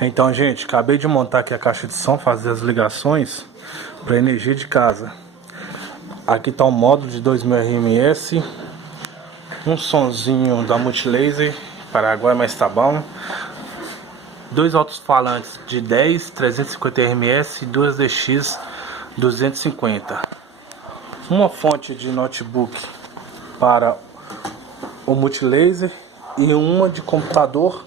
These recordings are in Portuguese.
Então, gente, acabei de montar aqui a caixa de som, fazer as ligações para energia de casa. Aqui está um módulo de 2000 RMS, um sonzinho da Multilaser, Paraguai, mas tá bom. Dois alto-falantes de 10, 350 RMS e duas DX 250. Uma fonte de notebook para o Multilaser e uma de computador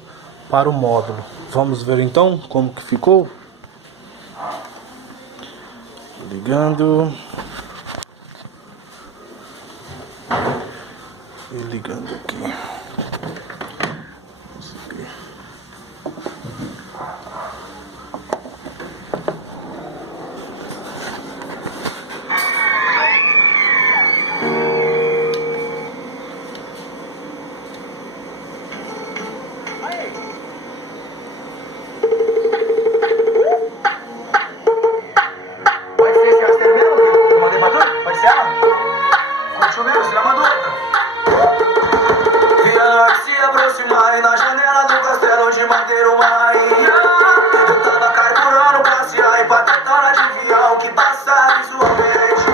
para o módulo. Vamos ver então como que ficou. Ligando e ligando aqui. E na janela do castelo de madeira uma rainha. Eu tava carburando pra se e pra tentar adivinhar o que passava em sua mente.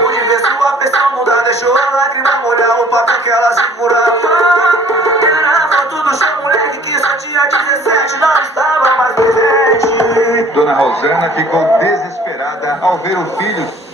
Pude ver sua feição mudar, deixou a lágrima molhar o papel que ela segurava. Era a foto do seu moleque que só tinha 17, não estava mais presente. Dona Rosana ficou desesperada ao ver o filho